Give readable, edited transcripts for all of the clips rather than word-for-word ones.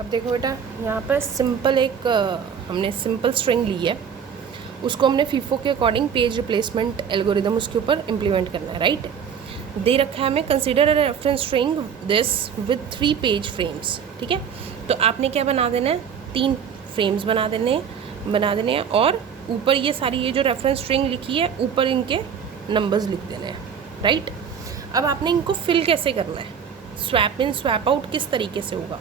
अब देखो बेटा, यहाँ पर सिंपल एक हमने सिंपल स्ट्रिंग ली है, उसको हमने फीफो के अकॉर्डिंग पेज रिप्लेसमेंट एल्गोरिदम उसके ऊपर इम्प्लीमेंट करना है, राइट। दे रखा है हमें consider a reference string this with 3 page frames, ठीक है। तो आपने क्या बना देना है, 3 फ्रेम्स बना देने हैं और ऊपर ये सारी ये जो रेफरेंस स्ट्रिंग लिखी है ऊपर इनके नंबर्स लिख देने हैं, राइट। अब आपने इनको फिल कैसे करना है, स्वैप इन स्वैप आउट किस तरीके से होगा।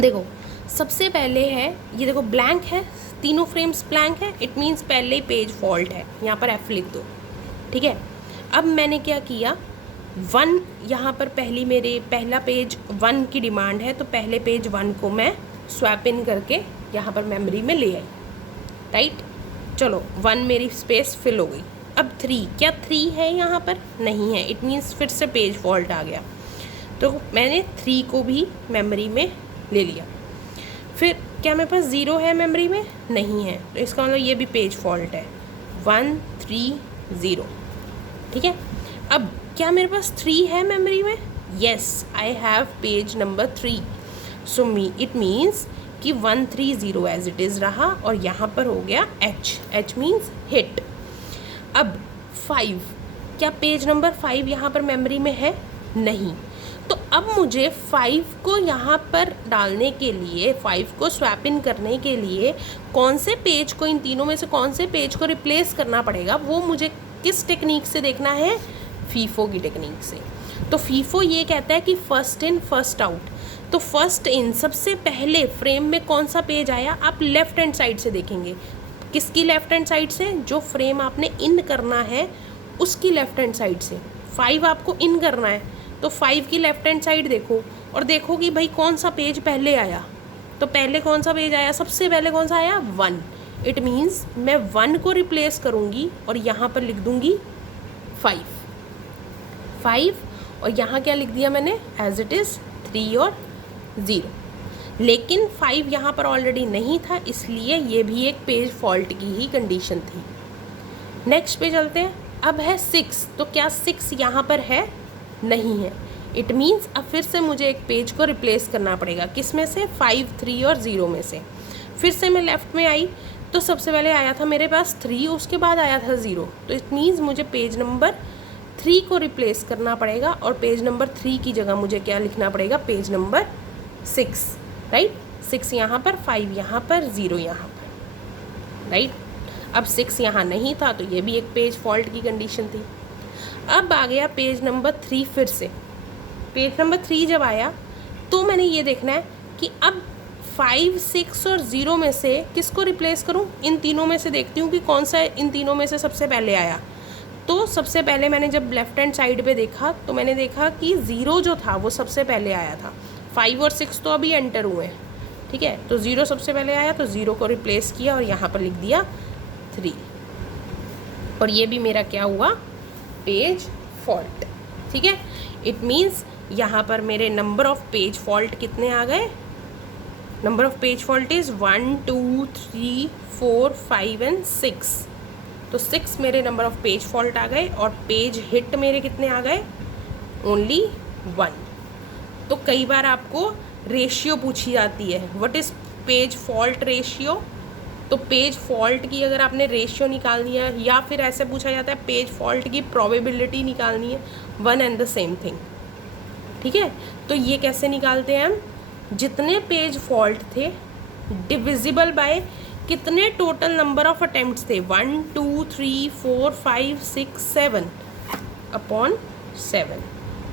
देखो सबसे पहले है ये, देखो ब्लैंक है, तीनों फ्रेम्स ब्लैंक है, इट मीन्स पहले ही पेज फॉल्ट है, यहाँ पर एफ लिख दो, ठीक है। अब मैंने क्या किया, 1 यहाँ पर पहला पेज 1 की डिमांड है, तो पहले पेज 1 को मैं स्वैप इन करके यहाँ पर मेमोरी में ले आई, राइट। चलो 1 मेरी स्पेस फिल हो गई। अब 3, क्या 3 है यहाँ पर, नहीं है, इट मीन्स फिर से पेज फॉल्ट आ गया, तो मैंने 3 को भी मेमोरी में ले लिया। फिर क्या मेरे पास 0 है मेमोरी में, नहीं है, तो इसका मतलब ये भी पेज फॉल्ट है, 1 3 0, ठीक है। अब क्या मेरे पास 3 है मेमोरी में, yes I have page number 3, so it means कि 1 3 0 एज इट इज़ रहा और यहाँ पर हो गया एच मीन्स हिट। अब 5, क्या पेज नंबर 5 यहाँ पर मेमोरी में है, नहीं, तो अब मुझे 5 को यहाँ पर डालने के लिए, 5 को स्वैप इन करने के लिए कौन से पेज को, इन तीनों में से कौन से पेज को रिप्लेस करना पड़ेगा, वो मुझे किस टेक्निक से देखना है, फीफो की टेक्निक से। तो फीफो ये कहता है कि फर्स्ट इन फर्स्ट आउट, तो फर्स्ट इन सबसे पहले फ्रेम में कौन सा पेज आया, आप लेफ्ट हैंड साइड से देखेंगे, किसकी लेफ्ट हैंड साइड से, जो फ्रेम आपने इन करना है उसकी लेफ्ट हैंड साइड से। 5 आपको इन करना है तो 5 की लेफ्ट हैंड साइड देखो और देखो कि भाई कौन सा पेज पहले आया, तो पहले कौन सा पेज आया, सबसे पहले कौन सा आया, 1, इट मीन्स मैं 1 को रिप्लेस करूँगी और यहाँ पर लिख दूँगी 5 और यहाँ क्या लिख दिया मैंने, एज इट इज़ 3 और 0, लेकिन 5 यहाँ पर ऑलरेडी नहीं था, इसलिए ये भी एक पेज फॉल्ट की ही कंडीशन थी। नेक्स्ट पे चलते हैं। अब है 6, तो क्या 6 यहाँ पर है, नहीं है, इट मीन्स अब फिर से मुझे एक पेज को रिप्लेस करना पड़ेगा, किस में से, 5 3 और 0 में से। फिर से मैं लेफ़्ट में आई तो सबसे पहले आया था मेरे पास 3, उसके बाद आया था 0, तो इट मीन्स मुझे पेज नंबर 3 को रिप्लेस करना पड़ेगा और पेज नंबर 3 की जगह मुझे क्या लिखना पड़ेगा, पेज नंबर 6, राइट। 6 यहाँ पर, 5 यहाँ पर, 0 यहाँ पर, राइट। अब 6 यहाँ नहीं था तो ये भी एक पेज फॉल्ट की कंडीशन थी। अब आ गया पेज नंबर 3, फिर से पेज नंबर 3 जब आया तो मैंने ये देखना है कि अब 5 6 और 0 में से किसको रिप्लेस करूँ, इन तीनों में से देखती हूँ कि कौन सा इन तीनों में से सबसे पहले आया। तो सबसे पहले मैंने जब लेफ्ट हैंड साइड पे देखा तो मैंने देखा कि 0 जो था वो सबसे पहले आया था, 5 और 6 तो अभी एंटर हुए हैं, ठीक है, तो 0 सबसे पहले आया, तो 0 को रिप्लेस किया और यहाँ पर लिख दिया 3, और ये भी मेरा क्या हुआ, पेज फॉल्ट, ठीक है। इट मीन्स यहाँ पर मेरे नंबर ऑफ पेज फॉल्ट कितने आ गए, number of page fault is 1 2 3 4 5 and 6, तो 6 मेरे नंबर ऑफ पेज फॉल्ट आ गए और पेज हिट मेरे कितने आ गए, ओनली 1। तो कई बार आपको रेशियो पूछी जाती है, what is page fault ratio, तो पेज फॉल्ट की अगर आपने रेशियो निकालनी है या फिर ऐसे पूछा जाता है पेज फॉल्ट की प्रोबेबिलिटी निकालनी है, 1 एंड द सेम थिंग, ठीक है। तो ये कैसे निकालते हैं हम, जितने पेज फॉल्ट थे डिविजिबल बाय कितने टोटल नंबर ऑफ अटेम्प्ट्स थे, 1 2 3 4 5 6 7 अपॉन 7,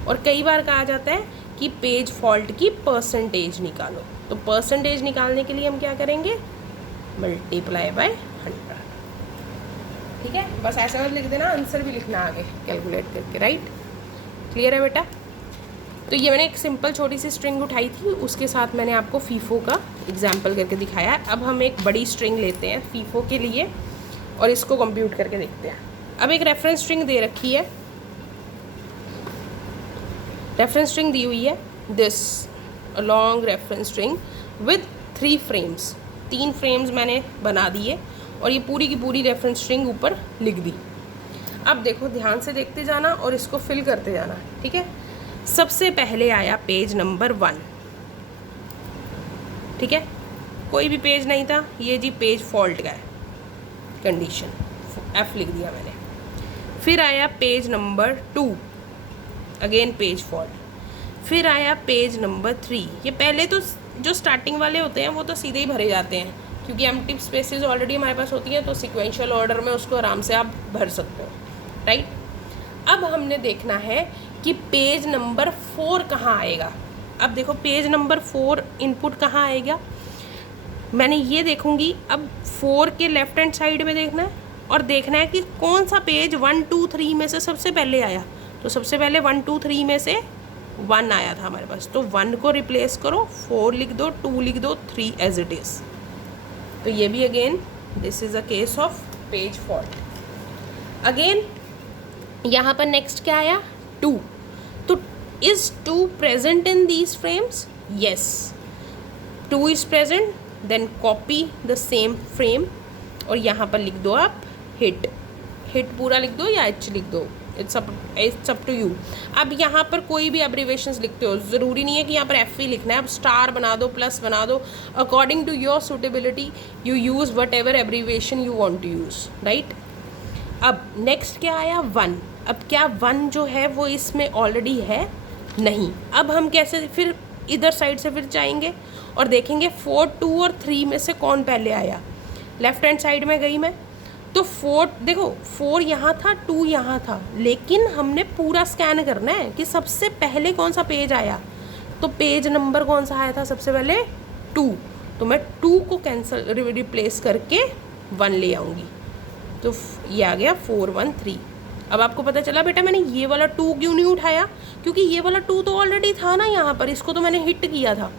और कई बार कहा जाता है कि पेज फॉल्ट की परसेंटेज निकालो, तो परसेंटेज निकालने के लिए हम क्या करेंगे, मल्टीप्लाई बाय 100, ठीक है। बस ऐसा मत लिख देना, आंसर भी लिखना आगे कैलकुलेट करके, राइट। क्लियर है बेटा। तो ये मैंने एक सिंपल छोटी सी स्ट्रिंग उठाई थी, उसके साथ मैंने आपको फीफो का एग्जाम्पल करके दिखाया है। अब हम एक बड़ी स्ट्रिंग लेते हैं फीफो के लिए और इसको कंप्यूट करके देखते हैं। अब एक रेफरेंस स्ट्रिंग दे रखी है, रेफरेंस स्ट्रिंग दी हुई है, this long reference string with 3 frames, 3 frames मैंने बना दिए और ये पूरी की पूरी रेफरेंस स्ट्रिंग ऊपर लिख दी। अब देखो ध्यान से देखते जाना और इसको फिल करते जाना, ठीक है। सबसे पहले आया पेज नंबर 1, ठीक है, कोई भी पेज नहीं था, ये जी पेज फॉल्ट का है कंडीशन, F लिख दिया मैंने। फिर आया page number 2, again page fault. फिर आया पेज नंबर 3। ये पहले तो जो स्टार्टिंग वाले होते हैं वो तो सीधे ही भरे जाते हैं, क्योंकि एम्प्टी स्पेसेस ऑलरेडी हमारे पास होती हैं, तो सिक्वेंशियल ऑर्डर में उसको आराम से आप भर सकते हो, राइट। अब हमने देखना है कि पेज नंबर 4 कहाँ आएगा। अब देखो पेज नंबर 4 इनपुट कहाँ आएगा, मैंने ये देखूंगी। अब 4 के लेफ्ट हैंड साइड में देखना है और देखना है कि कौन सा पेज 1 2 3 में से सबसे पहले आया। तो सबसे पहले 1 2 3 में से 1 आया था हमारे पास, तो 1 को रिप्लेस करो, 4 लिख दो, 2 लिख दो, 3 एज इट इज़। तो ये भी again this is a case of page fault. Again यहाँ पर नेक्स्ट क्या आया, 2। तो is 2 present in these frames? Yes, 2 is present, then copy the same frame और यहाँ पर लिख दो आप हिट पूरा लिख दो या एच लिख दो, इट्स अप टू यू। अब यहाँ पर कोई भी एब्रीवेशंस लिखते हो, ज़रूरी नहीं है कि यहाँ पर एफ ही लिखना है, अब स्टार बना दो, प्लस बना दो, according to your suitability you use whatever abbreviation you want to use, right. अब नेक्स्ट क्या आया, 1। अब क्या 1 जो है वो इसमें ऑलरेडी है? नहीं। अब हम कैसे फिर इधर साइड से फिर जाएंगे और देखेंगे 4 2 और 3 में से कौन पहले आया। लेफ्ट हैंड साइड में गई मैं, तो 4 देखो 4 यहाँ था, 2 यहाँ था, लेकिन हमने पूरा स्कैन करना है कि सबसे पहले कौन सा पेज आया। तो पेज नंबर कौन सा आया था सबसे पहले, 2। तो मैं 2 को कैंसिल रिप्लेस करके 1 ले आऊँगी, तो ये आ गया 4 1 3। अब आपको पता चला बेटा मैंने ये वाला 2 क्यों नहीं उठाया, क्योंकि ये वाला 2 तो ऑलरेडी था ना यहाँ पर, इसको तो मैंने हिट किया था,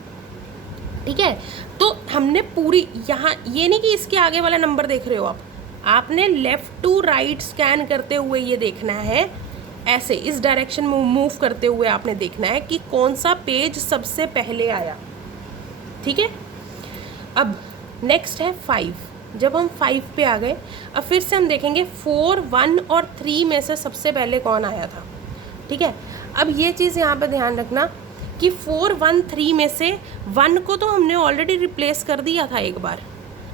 ठीक है। तो हमने पूरी यहाँ, ये नहीं कि इसके आगे वाला नंबर देख रहे हो आपने लेफ़्ट टू राइट स्कैन करते हुए ये देखना है, ऐसे इस डायरेक्शन में मूव करते हुए आपने देखना है कि कौन सा पेज सबसे पहले आया, ठीक है। अब नेक्स्ट है 5। जब हम 5 पे आ गए, अब फिर से हम देखेंगे 4 1 और 3 में से सबसे पहले कौन आया था, ठीक है। अब ये चीज़ यहाँ पे ध्यान रखना कि 4 1 3 में से 1 को तो हमने ऑलरेडी रिप्लेस कर दिया था एक बार।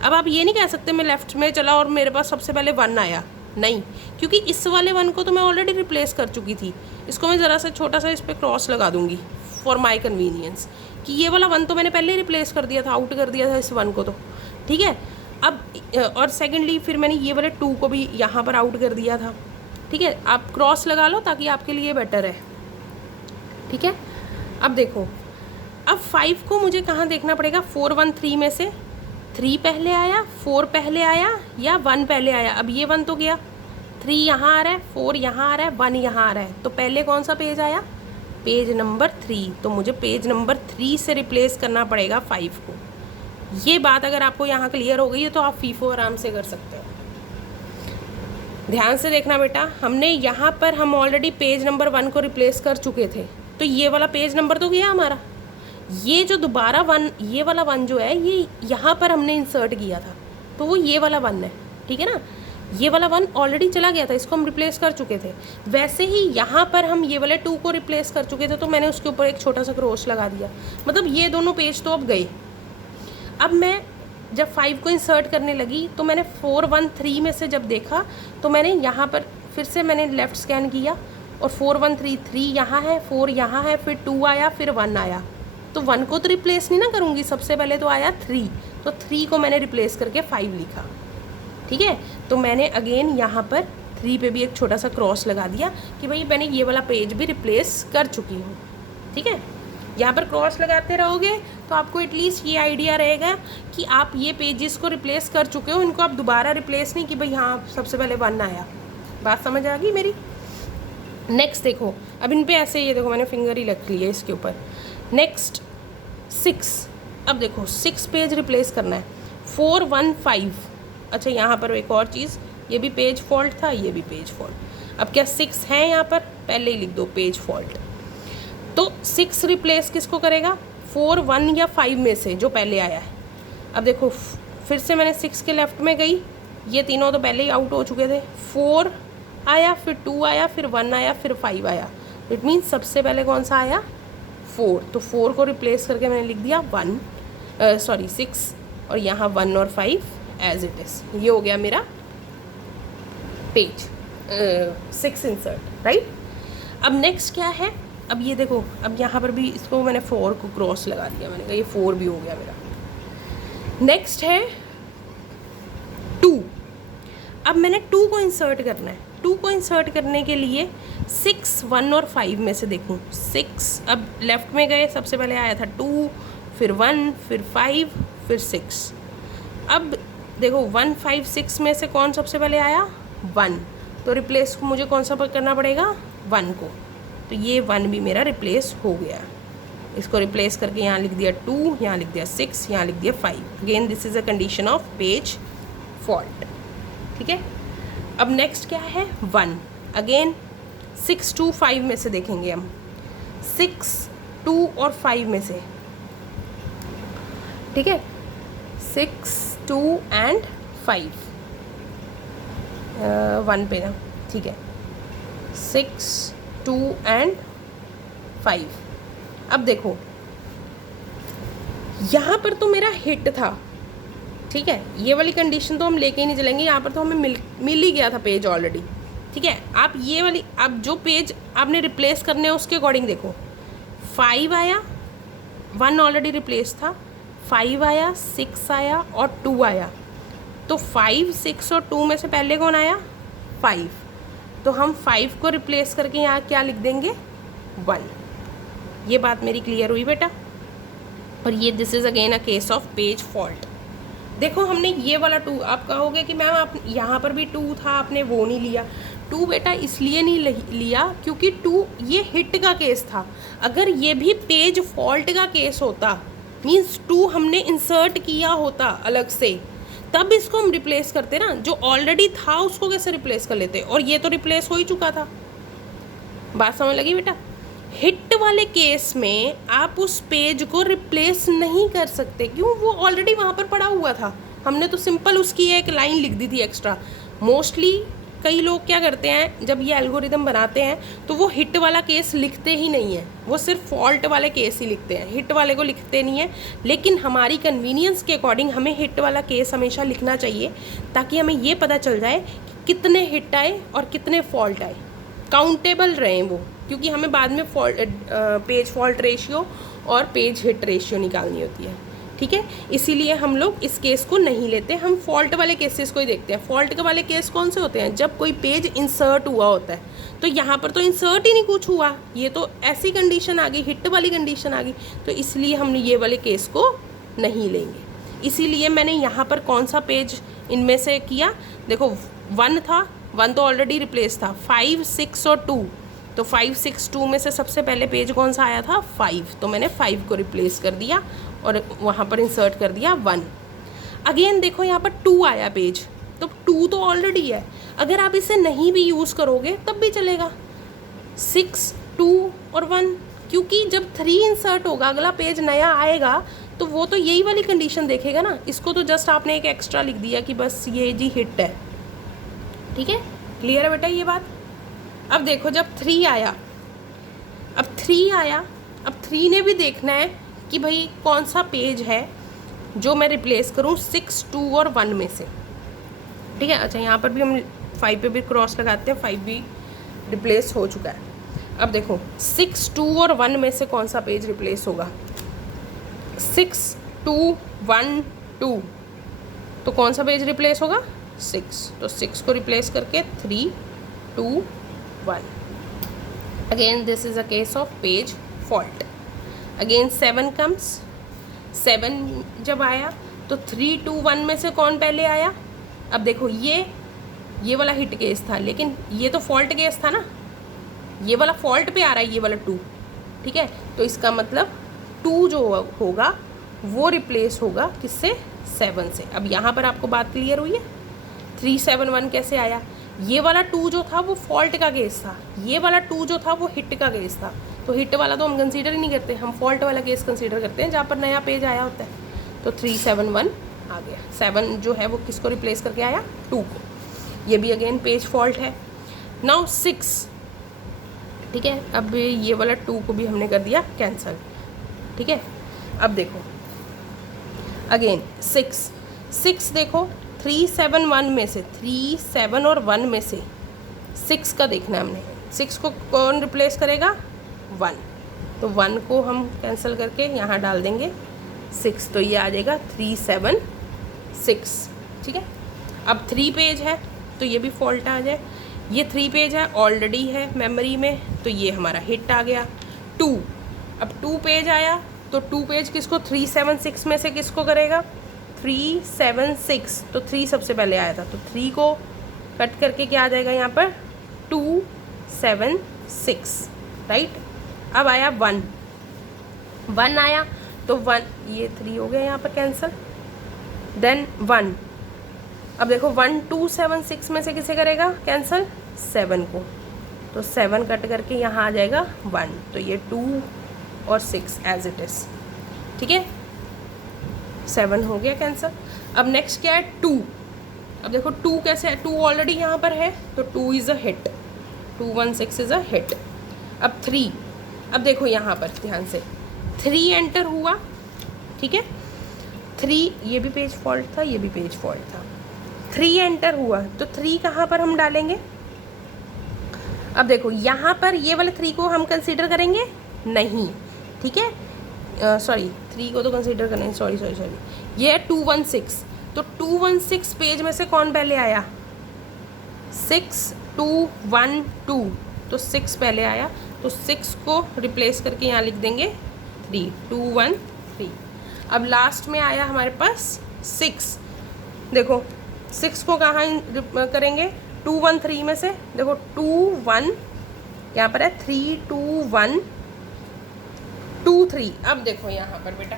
अब आप ये नहीं कह सकते मैं लेफ़्ट में चला और मेरे पास सबसे पहले 1 आया, नहीं, क्योंकि इस वाले 1 को तो मैं ऑलरेडी रिप्लेस कर चुकी थी। इसको मैं ज़रा सा छोटा सा इस पर क्रॉस लगा दूंगी फॉर माई कन्वीनियंस, कि ये वाला 1 तो मैंने पहले ही रिप्लेस कर दिया था, आउट कर दिया था इस 1 को, तो ठीक है। अब और सेकेंडली फिर मैंने ये वाले 2 को भी यहाँ पर आउट कर दिया था, ठीक है। आप क्रॉस लगा लो ताकि आपके लिए बेटर है, ठीक है। अब देखो, अब 5 को मुझे कहाँ देखना पड़ेगा, 4 1 3 में से 3 पहले आया, 4 पहले आया या 1 पहले आया। अब ये 1 तो गया, 3 यहाँ आ रहा है, 4 यहाँ आ रहा है, 1 यहाँ आ रहा है, तो पहले कौन सा पेज आया, पेज नंबर 3। तो मुझे पेज नंबर 3 से रिप्लेस करना पड़ेगा 5 को। ये बात अगर आपको यहाँ क्लियर हो गई है तो आप फीफो आराम से कर सकते हो। ध्यान से देखना बेटा, हमने यहाँ पर हम ऑलरेडी पेज नंबर 1 को रिप्लेस कर चुके थे, तो ये वाला पेज नंबर तो गया हमारा। ये जो दोबारा 1, ये वाला 1 जो है ये यहाँ पर हमने इंसर्ट किया था, तो वो ये वाला 1 है, ठीक है ना। ये वाला 1 ऑलरेडी चला गया था, इसको हम रिप्लेस कर चुके थे। वैसे ही यहाँ पर हम ये वाले 2 को रिप्लेस कर चुके थे, तो मैंने उसके ऊपर एक छोटा सा क्रॉस लगा दिया, मतलब ये दोनों पेज तो अब गए। अब मैं जब 5 को इंसर्ट करने लगी तो मैंने 4 1 3 में से जब देखा तो मैंने यहाँ पर फिर से मैंने लेफ़्ट स्कैन किया और 4 1 3 3 यहाँ है, 4 यहाँ है, फिर 2 आया, फिर 1 आया। तो 1 को तो रिप्लेस नहीं ना करूँगी, सबसे पहले तो आया 3, तो 3 को मैंने रिप्लेस करके 5 लिखा, ठीक है। तो मैंने अगेन यहाँ पर 3 पे भी एक छोटा सा क्रॉस लगा दिया कि भाई मैंने ये वाला पेज भी रिप्लेस कर चुकी हूँ, ठीक है। यहाँ पर क्रॉस लगाते रहोगे तो आपको एटलीस्ट ये आइडिया रहेगा कि आप ये पेजेस को रिप्लेस कर चुके हो, इनको आप दोबारा रिप्लेस नहीं कि भाई हाँ सबसे पहले 1 आया। बात समझ आ गई मेरी। नेक्स्ट देखो, अब इन पे ऐसे ये देखो मैंने फिंगर ही रख लिया इसके ऊपर। नेक्स्ट 6, अब देखो 6 पेज रिप्लेस करना है, 4 1 5। अच्छा यहाँ पर एक और चीज़, ये भी पेज फॉल्ट था, ये भी पेज फॉल्ट। अब क्या 6 है यहाँ पर, पहले ही लिख दो पेज फॉल्ट। तो 6 रिप्लेस किसको करेगा, 4 1 या 5 में से जो पहले आया है। अब देखो फिर से मैंने 6 के लेफ़्ट में गई, ये तीनों तो पहले ही आउट हो चुके थे। 4 आया, फिर 2 आया, फिर 1 आया, फिर 5 आया। इट मीन्स सबसे पहले कौन सा आया, 4। तो 4 को रिप्लेस करके मैंने लिख दिया 1। सॉरी 6 और यहाँ 1 और 5 एज इट इज़। ये हो गया मेरा पेज 6 इंसर्ट, राइट। अब नेक्स्ट क्या है, अब ये देखो, अब यहाँ पर भी इसको मैंने 4 को क्रॉस लगा दिया, मैंने कहा ये 4 भी हो गया मेरा। नेक्स्ट है 2। अब मैंने 2 को इंसर्ट करना है। 2 को इंसर्ट करने के लिए 6, 1 और 5 में से देखूँ 6, अब लेफ्ट में गए, सबसे पहले आया था 2, फिर 1, फिर 5, फिर 6। अब देखो 1, 5, 6 में से कौन सबसे पहले आया, 1, तो रिप्लेस मुझे कौन सा करना पड़ेगा, 1 को। तो ये 1 भी मेरा रिप्लेस हो गया। इसको रिप्लेस करके यहाँ लिख दिया 2, यहाँ लिख दिया 6, यहाँ लिख दिया 5। Again this is a condition of page fault, ठीक है। अब नेक्स्ट क्या है, 1। अगेन 6, 2, 5 में से देखेंगे हम, 6, 2 और 5 में से, ठीक है, 6, 2 एंड 5, 1 पे ना, ठीक है, 6, 2 एंड 5। अब देखो यहाँ पर तो मेरा हिट था, ठीक है, ये वाली कंडीशन तो हम लेके ही नहीं चलेंगे, यहाँ पर तो हमें मिल ही गया था पेज ऑलरेडी, ठीक है। आप ये वाली, अब जो पेज आपने रिप्लेस करने हैं उसके अकॉर्डिंग देखो, 5 आया, 1 ऑलरेडी रिप्लेस था, 5 आया, 6 आया और 2 आया। तो 5, 6 और 2 में से पहले कौन आया, 5, तो हम 5 को रिप्लेस करके यहाँ क्या लिख देंगे, 1। ये बात मेरी क्लियर हुई बेटा। और ये this is again a case of page fault. देखो हमने ये वाला 2, आप कहोगे कि मैम आप यहाँ पर भी 2 था, आपने वो नहीं लिया। 2 बेटा इसलिए नहीं लिया क्योंकि 2 ये हिट का केस था। अगर ये भी पेज फॉल्ट का केस होता, मीन्स 2 हमने इंसर्ट किया होता अलग से, तब इसको हम रिप्लेस करते ना। जो ऑलरेडी था उसको कैसे रिप्लेस कर लेते, और ये तो रिप्लेस हो ही चुका था। बात समझ लगी बेटा। हिट वाले केस में आप उस पेज को रिप्लेस नहीं कर सकते, क्यों, वो ऑलरेडी वहाँ पर पड़ा हुआ था। हमने तो सिंपल उसकी एक लाइन लिख दी थी एक्स्ट्रा। मोस्टली कई लोग क्या करते हैं, जब ये एल्गोरिदम बनाते हैं तो वो हिट वाला केस लिखते ही नहीं है, वो सिर्फ फॉल्ट वाले केस ही लिखते हैं, हिट वाले को लिखते नहीं है। लेकिन हमारी कन्वीनियंस के अकॉर्डिंग हमें हिट वाला केस हमेशा लिखना चाहिए, ताकि हमें ये पता चल जाए कि कितने हिट आए और कितने फॉल्ट आए, काउंटेबल रहें वो, क्योंकि हमें बाद में पेज फॉल्ट रेशियो और पेज हिट रेशियो निकालनी होती है, ठीक है। इसीलिए हम लोग इस केस को नहीं लेते, हम फॉल्ट वाले केसेस को ही देखते हैं। फॉल्ट वाले केस कौन से होते हैं, जब कोई पेज इंसर्ट हुआ होता है। तो यहाँ पर तो इंसर्ट ही नहीं कुछ हुआ, ये तो ऐसी कंडीशन आ गई, हिट वाली कंडीशन आ गई, तो इसलिए हम ये वाले केस को नहीं लेंगे। इसीलिए मैंने यहाँ पर कौन सा पेज इनमें से किया, देखो 1 था, 1 तो ऑलरेडी रिप्लेस था, 5, 6 और 2, तो 5, 6, 2 में से सबसे पहले पेज कौन सा आया था, 5, तो मैंने 5 को रिप्लेस कर दिया और वहाँ पर इंसर्ट कर दिया 1। अगेन देखो यहाँ पर 2 आया पेज, तो 2 तो ऑलरेडी है, अगर आप इसे नहीं भी यूज़ करोगे तब भी चलेगा, 6, 2 और 1, क्योंकि जब 3 इंसर्ट होगा, अगला पेज नया आएगा, तो वो तो यही वाली कंडीशन देखेगा ना। इसको तो जस्ट आपने एक एक्स्ट्रा लिख दिया कि बस ये जी हिट है, ठीक है, क्लियर है बेटा ये बात। अब देखो जब 3 आया, अब 3 ने भी देखना है कि भाई कौन सा पेज है जो मैं रिप्लेस करूं 6, 2 और 1 में से, ठीक है। अच्छा यहाँ पर भी हम 5 पे भी क्रॉस लगाते हैं, 5 भी रिप्लेस हो चुका है। अब देखो 6, 2 और 1 में से कौन सा पेज रिप्लेस होगा, 6, 2, 1, 2, तो कौन सा पेज रिप्लेस होगा, 6, तो 6 को रिप्लेस करके 3, 2, 1। Again this is a case of page fault. Again 7 comes, 7 जब आया तो 3, 2, 1 में से कौन पहले आया। अब देखो ये वाला हिट केस था, लेकिन ये तो फॉल्ट केस था ना, ये वाला फॉल्ट पे आ रहा है, ये वाला 2, ठीक है। तो इसका मतलब 2 जो होगा वो रिप्लेस होगा किससे, 7 से। अब यहाँ पर आपको बात क्लियर हुई है, 3, 7, 1 कैसे आया। ये वाला 2 जो था वो फॉल्ट का केस था, ये वाला 2 जो था वो हिट का केस था। तो हिट वाला तो हम कंसीडर ही नहीं करते, हम फॉल्ट वाला केस कंसीडर करते हैं जहाँ पर नया पेज आया होता है। तो 3, 7, 1 आ गया। 7 जो है वो किसको रिप्लेस करके आया, 2 को। ये भी अगेन पेज फॉल्ट है। नाउ 6, ठीक है। अब ये वाला 2 को भी हमने कर दिया कैंसिल, ठीक है। अब देखो अगेन 6 देखो 3 7 1 में से 3 7 और 1 में से 6 का देखना है हमने। 6 को कौन रिप्लेस करेगा? 1, तो 1 को हम कैंसिल करके यहाँ डाल देंगे 6, तो ये आ जाएगा 3 7 6। ठीक है, अब 3 पेज है तो ये भी फॉल्ट आ जाए। ये 3 पेज है ऑलरेडी है मेमोरी में, तो ये हमारा हिट आ गया। 2, अब 2 पेज आया तो 2 पेज किसको 3 7 6 में से किसको करेगा? 3 7 6, तो 3 सबसे पहले आया था, तो 3 को कट करके क्या आ जाएगा यहाँ पर? 2 7 6, राइट। अब आया 1 आया तो 1, ये 3 हो गया यहाँ पर कैंसिल। देन 1, अब देखो 1 2 7 6 में से किसे करेगा कैंसिल? 7 को, तो 7 कट करके यहाँ आ जाएगा 1, तो ये 2 और 6 एज इट इज़। ठीक है, 7 हो गया कैंसिल। अब नेक्स्ट क्या है? 2। अब देखो 2 कैसे है? 2 ऑलरेडी यहाँ पर है, तो 2 is a hit, 2 1 6 is a hit. अब 3, अब देखो यहाँ पर ध्यान से 3 एंटर हुआ। ठीक है, 3, ये भी पेज फॉल्ट था, ये भी पेज फॉल्ट था। 3 एंटर हुआ तो 3 कहाँ पर हम डालेंगे? अब देखो यहाँ पर ये वाले 3 को हम कंसीडर करेंगे नहीं। ठीक है, सॉरी 3 को तो कंसीडर करेंगे, सॉरी, ये है 2 1 6, तो 2 1 6 पेज में से कौन पहले आया? 6 2 1 2, तो 6 पहले आया, तो 6 को रिप्लेस करके यहाँ लिख देंगे 3 2 1 3। अब लास्ट में आया हमारे पास 6, देखो 6 को कहाँ करेंगे? 2 1 3 में से, देखो 2 1 यहाँ पर है, 3 2 1 2 3। अब देखो यहाँ पर बेटा,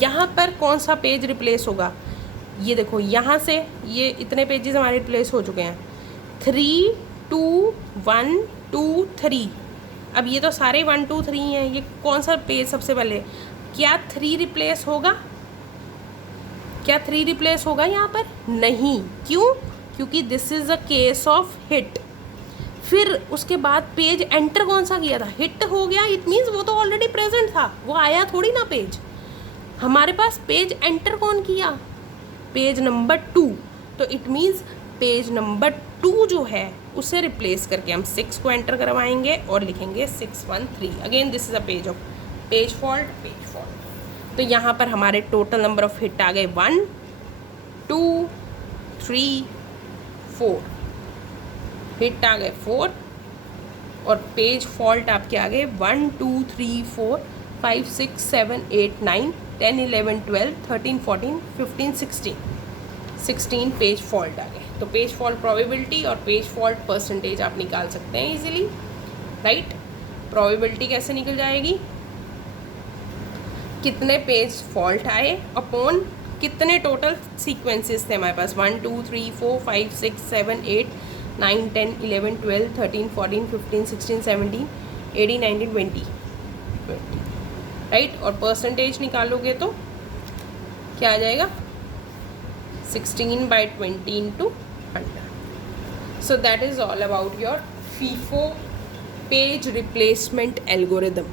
यहाँ पर कौन सा पेज रिप्लेस होगा? ये देखो यहाँ से ये इतने पेजेस हमारे रिप्लेस हो चुके हैं, 3 2 1 2 3। अब ये तो सारे 1 2 3 हैं, ये कौन सा पेज सबसे पहले? क्या 3 रिप्लेस होगा? क्या 3 रिप्लेस होगा यहाँ पर? नहीं। क्यों? क्योंकि this is a case of hit. फिर उसके बाद पेज एंटर कौन सा किया था? हिट हो गया, इट मीन्स वो तो ऑलरेडी प्रेजेंट था, वो आया थोड़ी ना पेज। हमारे पास पेज एंटर कौन किया? पेज नंबर 2, तो इट मीन्स पेज नंबर 2 जो है उसे रिप्लेस करके हम 6 को एंटर करवाएंगे और लिखेंगे 6 1 3। Again this is a page of page fault. तो यहाँ पर हमारे टोटल नंबर ऑफ हिट आ गए 1 2 3 4, हिट आ गए 4 और पेज फॉल्ट आपके आ गए 1 2 3 4 5 6 7 8 9 10 11 12 13 14 15 16 पेज फॉल्ट आ गए। तो पेज फॉल्ट प्रोबेबिलिटी और पेज फॉल्ट परसेंटेज आप निकाल सकते हैं इजीली, राइट। प्रोबेबिलिटी कैसे निकल जाएगी? कितने पेज फॉल्ट आए अपॉन कितने टोटल सीक्वेंसेस थे हमारे पास, 1 2 3 4 5 6 7 8 9 10 11 12 13 14 15 16 17 18 19 20, राइट। और परसेंटेज निकालोगे तो क्या आ जाएगा? 16/20 into 100. So that is all about your FIFO page replacement algorithm.